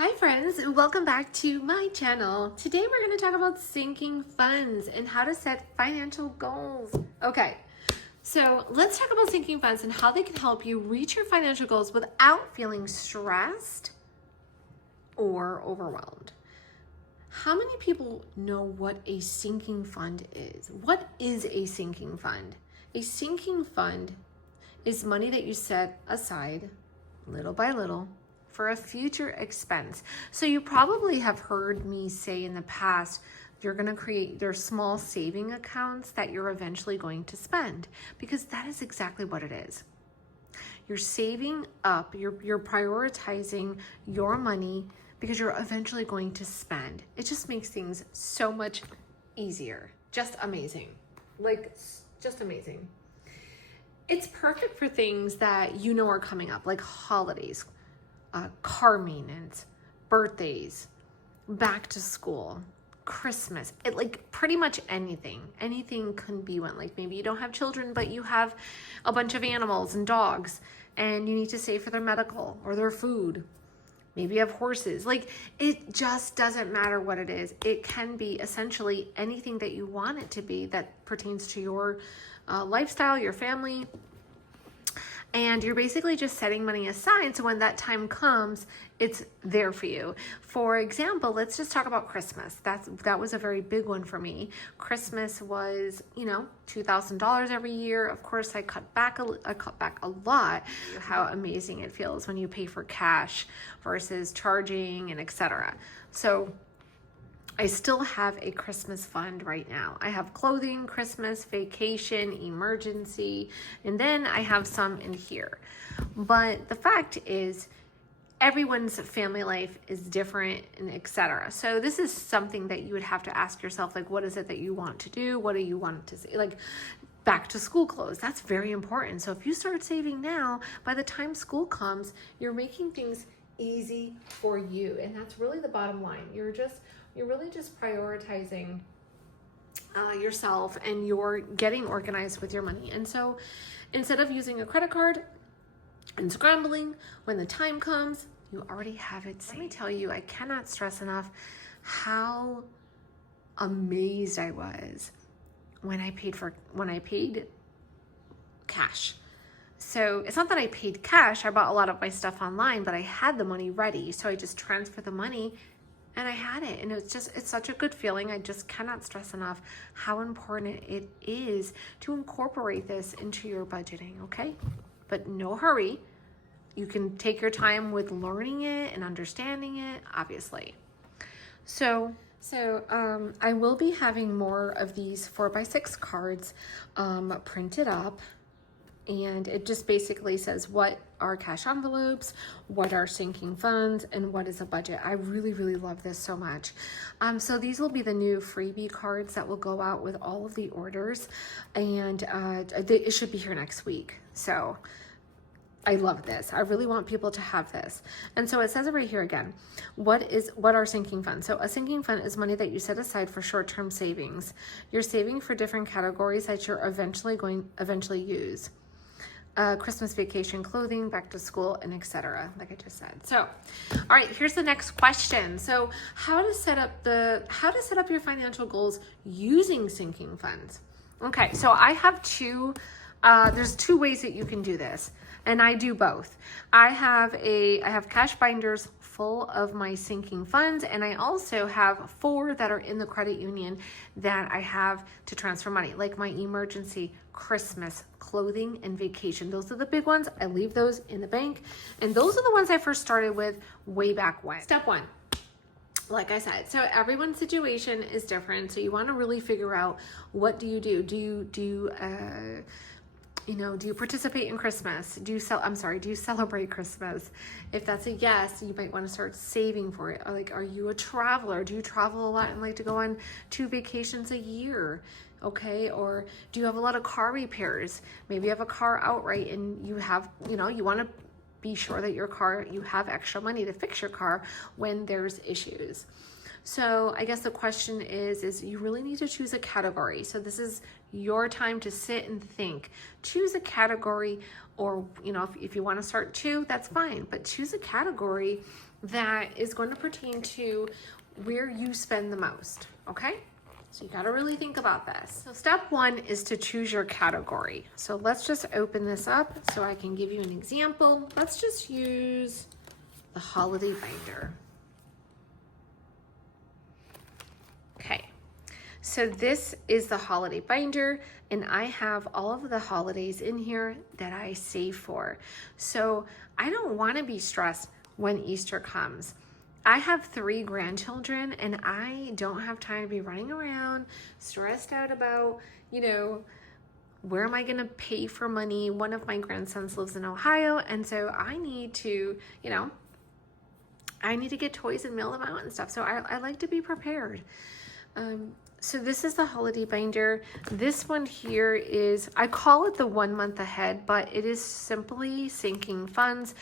Hi friends, welcome back to my channel. Today we're going to talk about sinking funds and how to set financial goals. Okay, so let's talk about sinking funds and how they can help you reach your financial goals without feeling stressed or overwhelmed. How many people know what a sinking fund is? What is a sinking fund? A sinking fund is money that you set aside little by little for a future expense. So you probably have heard me say in the past, you're going to create their small saving accounts that you're eventually going to spend, because that is exactly what it is. You're saving up, you're prioritizing your money because you're eventually going to spend. It just makes things so much easier. Just amazing. Just amazing. It's perfect for things that you know are coming up, like holidays, car maintenance, birthdays, back to school, Christmas. Pretty much anything. Anything can be one. Like maybe you don't have children, but you have a bunch of animals and dogs, and you need to save for their medical or their food. Maybe you have horses. It just doesn't matter what it is. It can be essentially anything that you want it to be that pertains to your lifestyle, your family. And you're basically just setting money aside so when that time comes, it's there for you. For example, let's just talk about Christmas. That was a very big one for me. Christmas was, $2,000 every year. Of course, I cut back a lot. How amazing it feels when you pay for cash versus charging and etc. So I still have a Christmas fund right now. I have clothing, Christmas, vacation, emergency, and then I have some in here. But the fact is, everyone's family life is different and etc. So this is something that you would have to ask yourself, what is it that you want to do? What do you want to say? Back to school clothes, that's very important. So if you start saving now, by the time school comes, you're making things easy for you. And that's really the bottom line. You're really just prioritizing yourself, and you're getting organized with your money. And so instead of using a credit card and scrambling, when the time comes, you already have it saved. Let me tell you, I cannot stress enough how amazed I was when I paid cash. So it's not that I paid cash. I bought a lot of my stuff online, but I had the money ready. So I just transferred the money and I had it. And it's such a good feeling. I just cannot stress enough how important it is to incorporate this into your budgeting, okay? But no hurry. You can take your time with learning it and understanding it, obviously. So I will be having more of these 4x6 cards printed up. And it just basically says what are cash envelopes, what are sinking funds, and what is a budget. I really, really love this so much. So these will be the new freebie cards that will go out with all of the orders. And it should be here next week. So I love this. I really want people to have this. And so it says it right here again. What are sinking funds? So a sinking fund is money that you set aside for short-term savings. You're saving for different categories that you're eventually use. Christmas, vacation, clothing, back to school, and etc. Like I just said. So, all right, here's the next question. So, how to set up your financial goals using sinking funds? Okay, so I have there's two ways that you can do this, and I do both. I have cash binders full of my sinking funds, and I also have 4 that are in the credit union that I have to transfer money, like my emergency, Christmas, clothing, and vacation. Those are the big ones. I leave those in the bank, and those are the ones I first started with way back when. Step 1. Like I said, so everyone's situation is different. So you want to really figure out, what do you do? Do you participate in Christmas? Do you celebrate Christmas? If that's a yes, you might want to start saving for it. Or are you a traveler? Do you travel a lot and like to go on 2 vacations a year? Okay, or do you have a lot of car repairs? Maybe you have a car outright and you have, you want to be sure that you have extra money to fix your car when there's issues. So I guess the question is you really need to choose a category. So this is your time to sit and think. Choose a category, or if you want to start 2, that's fine, but choose a category that is going to pertain to where you spend the most, okay? So you got to really think about this. So step one is to choose your category. So let's just open this up so I can give you an example. Let's just use the holiday binder. Okay, so this is the holiday binder, and I have all of the holidays in here that I save for. So I don't want to be stressed when Easter comes. I have 3 grandchildren, and I don't have time to be running around stressed out about, you know, where am I going to pay for money? One of my grandsons lives in Ohio, and so I need to, you know, I need to get toys and mail them out and stuff. So I like to be prepared. So this is the holiday binder. This one here is, I call it the 1 month ahead, but it is simply sinking funds.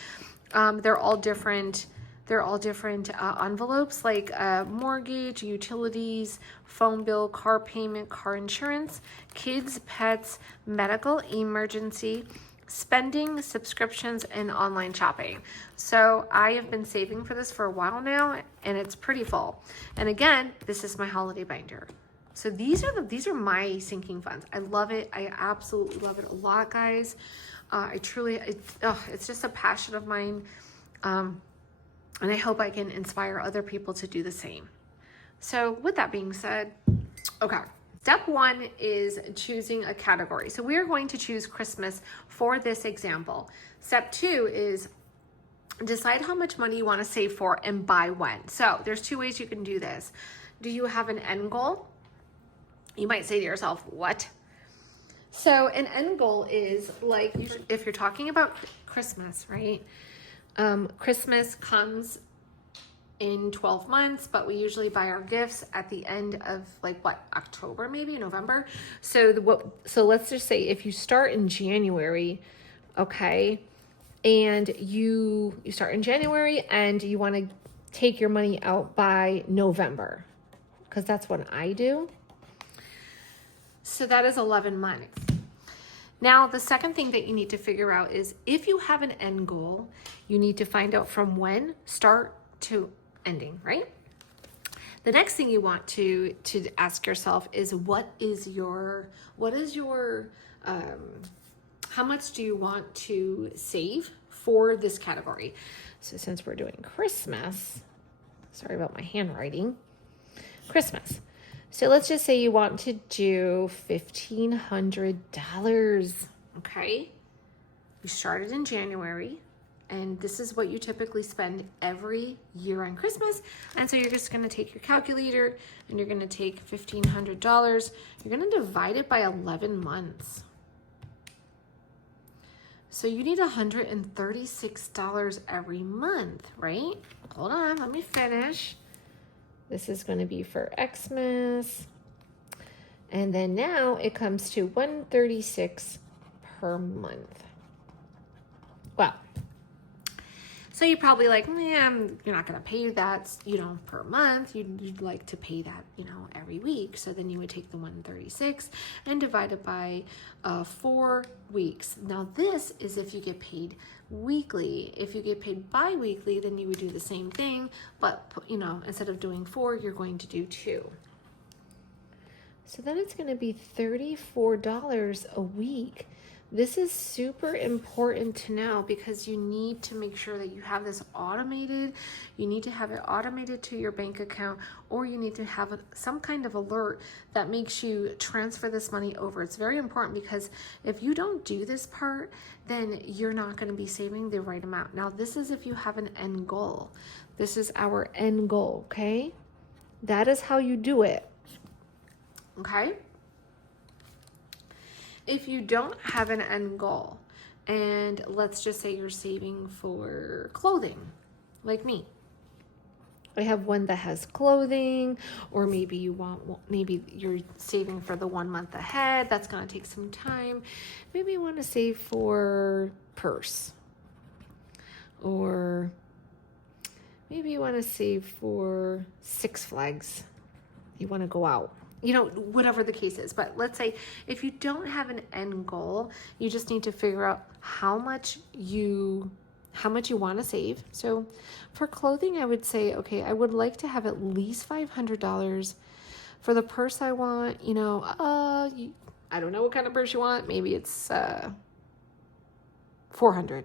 They're all different. They're all different envelopes, like mortgage, utilities, phone bill, car payment, car insurance, kids, pets, medical, emergency, spending, subscriptions, and online shopping. So I have been saving for this for a while now, and it's pretty full. And again, this is my holiday binder. So these are my sinking funds. I love it. I absolutely love it a lot, guys. It's just a passion of mine. And I hope I can inspire other people to do the same. So with that being said, okay. Step one is choosing a category. So we are going to choose Christmas for this example. Step two is decide how much money you want to save for and by when. So there's 2 ways you can do this. Do you have an end goal? You might say to yourself, what? So an end goal is like, if you're talking about Christmas, right? Christmas comes in 12 months, but we usually buy our gifts at the end of October, maybe November. So let's just say if you start in January, okay, and you start in January and you want to take your money out by November, because that's what I do. So that is 11 months. Now, the second thing that you need to figure out is if you have an end goal, you need to find out from when start to ending, right? The next thing you want to ask yourself is how much do you want to save for this category? So since we're doing Christmas, sorry about my handwriting, Christmas. So let's just say you want to do $1,500, okay? You started in January, and this is what you typically spend every year on Christmas. And so you're just gonna take your calculator and you're gonna take $1,500. You're gonna divide it by 11 months. So you need $136 every month, right? Hold on, let me finish. This is going to be for Xmas. And then now it comes to $136 per month. Well, so you're probably like, man, you're not going to pay that, per month. You'd like to pay that, every week. So then you would take the 136 and divide it by 4 weeks. Now this is if you get paid weekly. If you get paid bi-weekly, then you would do the same thing, but instead of doing 4, you're going to do 2. So then it's going to be $34 a week. This is super important to know because you need to make sure that you have this automated. You need to have it automated to your bank account, or you need to have some kind of alert that makes you transfer this money over. It's very important because if you don't do this part, then you're not going to be saving the right amount. Now, this is if you have an end goal. This is our end goal, okay? That is how you do it, okay? If you don't have an end goal, and let's just say you're saving for clothing, like me. I have one that has clothing, or maybe you're saving for the 1 month ahead. That's going to take some time. Maybe you want to save for purse, or maybe you want to save for Six Flags. You want to go out. Whatever the case is. But let's say if you don't have an end goal, you just need to figure out how much how much you want to save. So for clothing, I would say, okay, I would like to have at least $500. For the purse I want, I don't know what kind of purse you want. Maybe it's $400.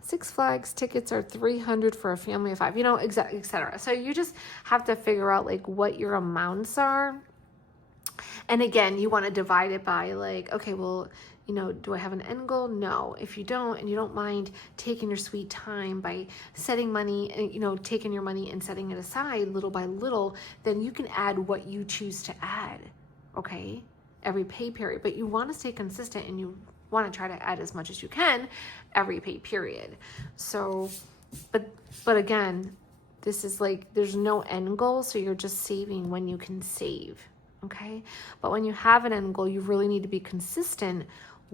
Six Flags tickets are $300 for a family of 5, etc. So you just have to figure out like what your amounts are. And again, you want to divide it by like, okay, well, do I have an end goal? No. If you don't, and you don't mind taking your sweet time by setting money, and taking your money and setting it aside little by little, then you can add what you choose to add, okay, every pay period. But you want to stay consistent, and you want to try to add as much as you can every pay period. So, but again, this is like, there's no end goal, so you're just saving when you can save. Okay. But when you have an end goal, you really need to be consistent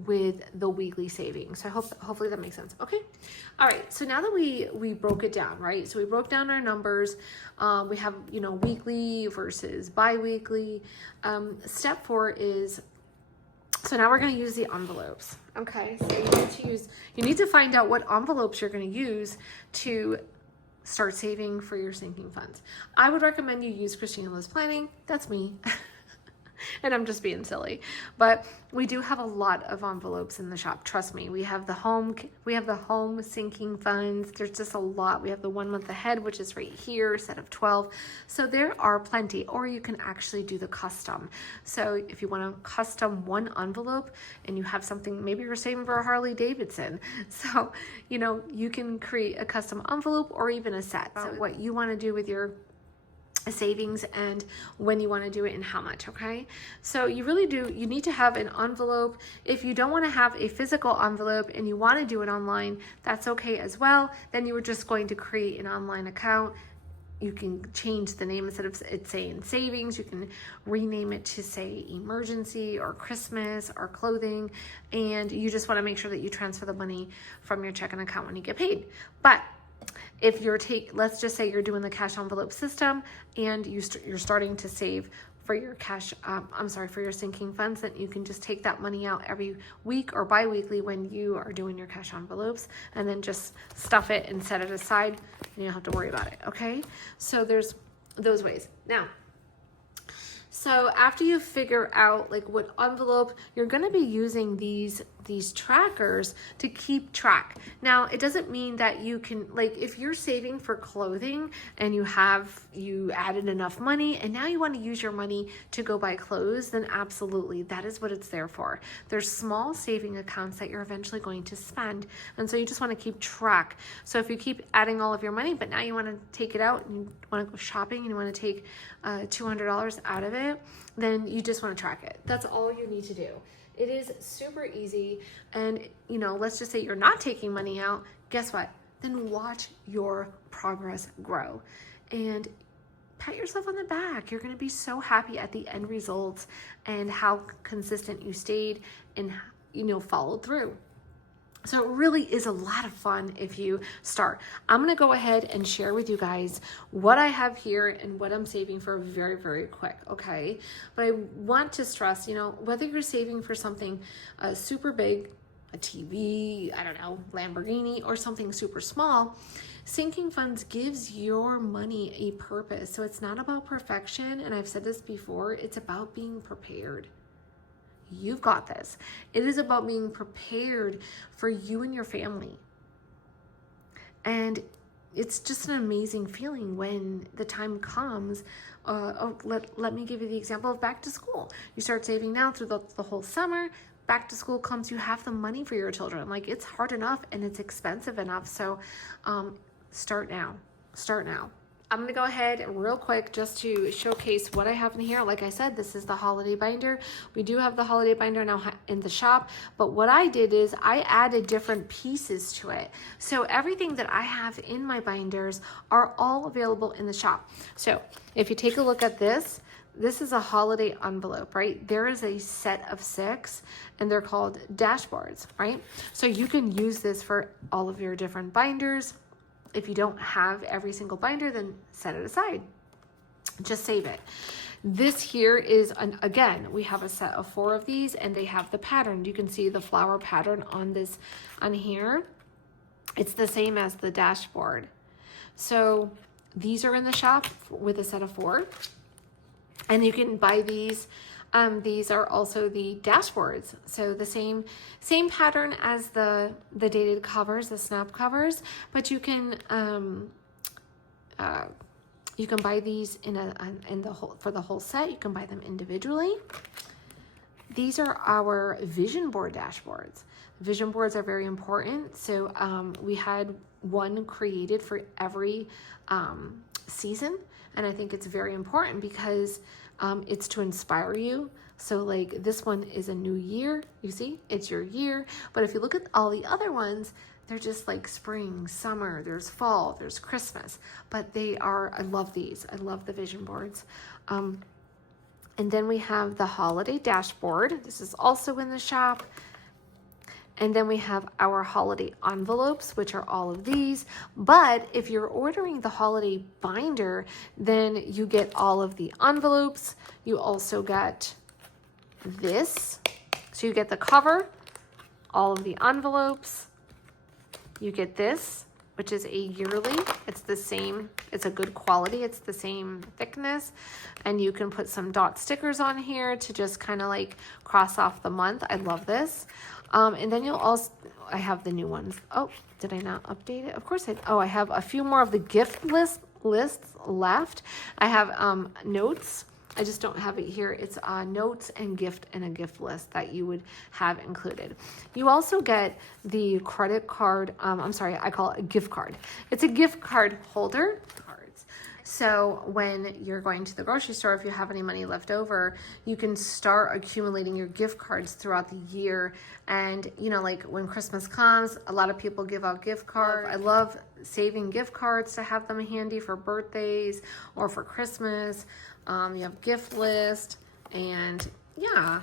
with the weekly savings. So hopefully that makes sense. Okay. All right. So now that we broke it down, right? So we broke down our numbers. We have, weekly versus bi-weekly. Step 4 is, so now we're going to use the envelopes. Okay. So you need to find out what envelopes you're going to use to start saving for your sinking funds. I would recommend you use Christina Lives Planning. That's me. And I'm just being silly, but we do have a lot of envelopes in the shop. Trust me. We have the home sinking funds. There's just a lot. We have the 1 month ahead, which is right here, set of 12. So there are plenty, or you can actually do the custom. So if you want to custom one envelope and you have something, maybe you're saving for a Harley Davidson. So, you can create a custom envelope or even a set. So what you want to do with your savings and when you want to do it and how much. Okay, so you need to have an envelope. If you don't want to have a physical envelope and you want to do it online, that's okay as well. Then you were just going to create an online account. You can change the name. Instead of it saying savings, you can rename it to say emergency or Christmas or clothing, and you just want to make sure that you transfer the money from your checking account when you get paid. But if let's just say you're doing the cash envelope system and you're starting to save for your for your sinking funds, then you can just take that money out every week or bi-weekly when you are doing your cash envelopes, and then just stuff it and set it aside, and you don't have to worry about it. Okay, so there's those ways. Now, so after you figure out like what envelope, you're going to be using these trackers to keep track. Now, it doesn't mean that you can, like, if you're saving for clothing and you added enough money and now you want to use your money to go buy clothes, then absolutely, that is what it's there for. There's small saving accounts that you're eventually going to spend, and so you just want to keep track. So if you keep adding all of your money, but now you want to take it out and you want to go shopping and you want to take $200 out of it, then you just want to track it. That's all you need to do. It is super easy. And, let's just say you're not taking money out. Guess what? Then watch your progress grow and pat yourself on the back. You're going to be so happy at the end results and how consistent you stayed and, followed through. So it really is a lot of fun if you start. I'm going to go ahead and share with you guys what I have here and what I'm saving for very, very quick, okay? But I want to stress, whether you're saving for something super big, a TV, I don't know, Lamborghini, or something super small, sinking funds gives your money a purpose. So it's not about perfection, and I've said this before, it's about being prepared. You've got this. It is about being prepared for you and your family. And it's just an amazing feeling when the time comes. Let me give you the example of back to school. You start saving now through the whole summer. Back to school comes, you have the money for your children. Like, it's hard enough and it's expensive enough. So start now. I'm going to go ahead real quick just to showcase what I have in here. Like I said, this is the holiday binder. We do have the holiday binder now in the shop, but what I did is I added different pieces to it. So everything that I have in my binders are all available in the shop. So if you take a look at this is a holiday envelope, right? There is a set of 6 and they're called dashboards, right? So you can use this for all of your different binders. If you don't have every single binder, then set it aside. Just save it. This here is, again, we have a set of 4 of these and they have the pattern. You can see the flower pattern on here. It's the same as the dashboard. So these are in the shop with a set of 4. And you can buy these. These are also the dashboards. So the same pattern as the dated covers, the snap covers, but you can buy these for the whole set. You can buy them individually. These are our vision board dashboards. Vision boards are very important. So we had one created for every season. And I think it's very important because it's to inspire you. So like this one is a new year. You see, it's your year. But if you look at all the other ones, they're just like spring, summer, there's fall, there's Christmas. But I love these. I love the vision boards. And then we have the holiday dashboard. This is also in the shop. And then we have our holiday envelopes, which are all of these. But if you're ordering the holiday binder, then you get all of the envelopes. You also get this. So you get the cover, all of the envelopes. You get this, which is a yearly. It's the same, it's a good quality. It's the same thickness. And you can put some dot stickers on here to just kind of like cross off the month. I love this. And then I have the new ones. Oh, did I not update it? Of course I have a few more of the gift lists left. I have notes. I just don't have it here. It's notes and a gift list that you would have included. You also get the credit card. I'm sorry, I call it a gift card. It's a gift card holder. So when you're going to the grocery store, if you have any money left over, you can start accumulating your gift cards throughout the year. And, you know, like when Christmas comes, a lot of people give out gift cards. I love saving gift cards to have them handy for birthdays or for Christmas. You have gift list and yeah.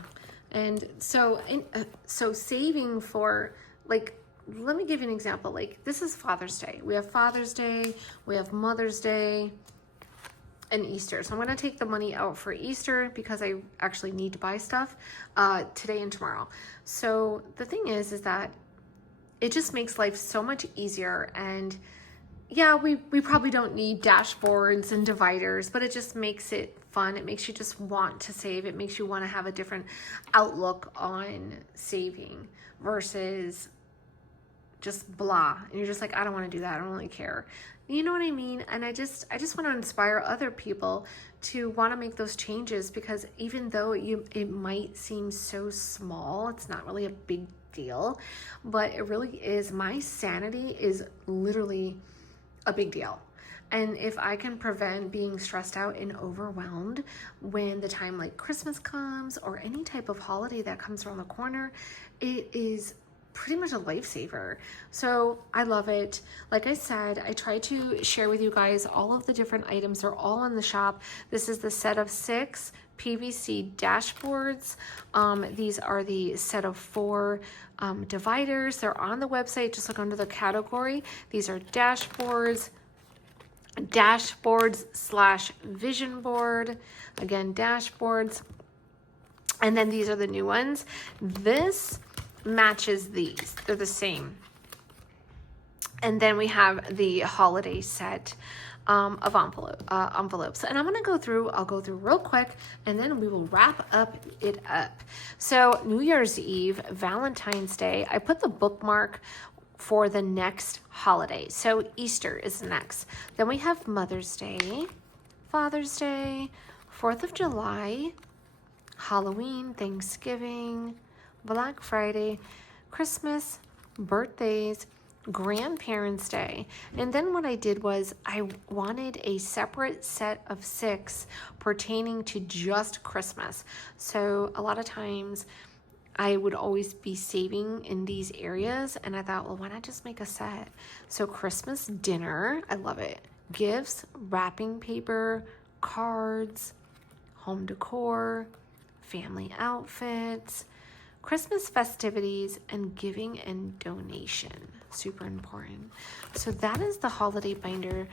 And so, saving for like, let me give you an example. Like this is Father's Day. We have Father's Day, we have Mother's Day, and Easter. So I'm going to take the money out for Easter because I actually need to buy stuff today and tomorrow. So the thing is that it just makes life so much easier. And yeah, we probably don't need dashboards and dividers, but it just makes it fun. It makes you just want to save. It makes you want to have a different outlook on saving versus just blah. And you're just like, I don't want to do that. I don't really care. You know what I mean? And I just want to inspire other people to want to make those changes, because even though it might seem so small, it's not really a big deal, but it really is. My sanity is literally a big deal. And if I can prevent being stressed out and overwhelmed when the time like Christmas comes or any type of holiday that comes around the corner, it is pretty much a lifesaver. So I love it. Like I said, I try to share with you guys all of the different items. They're all in the shop. This is the set of 6 PVC dashboards. These are the set of 4 dividers. They're on the website. Just look under the category. These are dashboards / vision board. Again, dashboards. And then these are the new ones. This matches these. They're the same. And then we have the holiday set of envelopes. And I'll go through real quick, and then we will wrap it up. So New Year's Eve, Valentine's Day, I put the bookmark for the next holiday. So Easter is next. Then we have Mother's Day, Father's Day, 4th of July, Halloween, Thanksgiving, Black Friday, Christmas, birthdays, Grandparents' Day. And then what I did was I wanted a separate set of 6 pertaining to just Christmas. So a lot of times I would always be saving in these areas, and I thought, well, why not just make a set? So Christmas dinner, I love it. Gifts, wrapping paper, cards, home decor, family outfits, Christmas festivities, and giving and donation. Super important. So that is the holiday binder.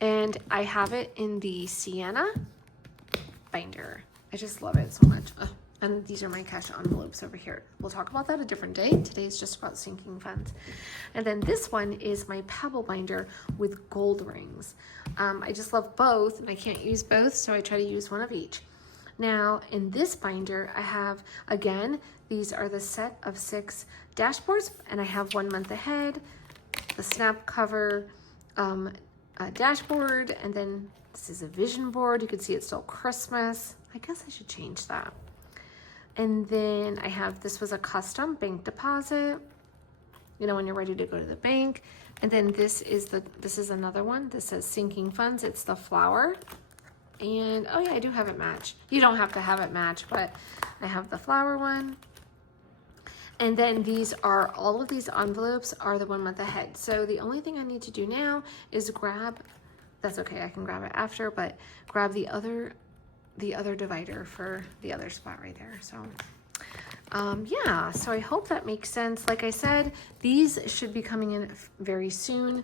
And I have it in the sienna binder. I just love it so much. And these are my cash envelopes over here. We'll talk about that a different day. Today's just about sinking funds. And then this one is my pebble binder with gold rings. I just love both, and I can't use both, so I try to use one of each. Now, in this binder, I have, again, these are the set of 6 dashboards, and I have 1 month ahead, the snap cover dashboard, and then this is a vision board. You can see it's still Christmas. I guess I should change that. And then I have, this was a custom bank deposit, you know, when you're ready to go to the bank. And then this is another one. This says sinking funds. It's the flower. And oh yeah, I do have it match. You don't have to have it match, but I have the flower one. And then these are, all of these envelopes are the 1 month ahead. So the only thing I need to do now is grab, that's okay, I can grab it after, but grab the other divider for the other spot right there. So yeah, so I hope that makes sense. Like I said, these should be coming in very soon.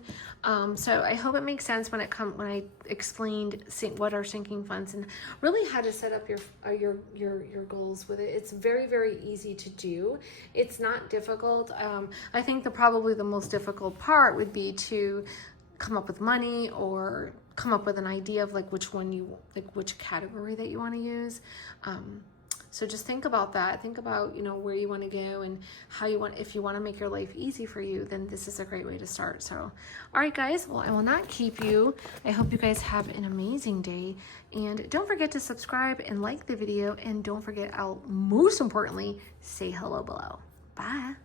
So I hope it makes sense when I explained what are sinking funds and really how to set up your goals with it. It's very, very easy to do. It's not difficult. I think probably the most difficult part would be to come up with money or come up with an idea of like which category that you want to use. So just think about that. Think about, you know, where you want to go and how you want, if you want to make your life easy for you, then this is a great way to start. So, all right, guys, well, I will not keep you. I hope you guys have an amazing day. And don't forget to subscribe and like the video. And don't forget, most importantly, say hello below. Bye.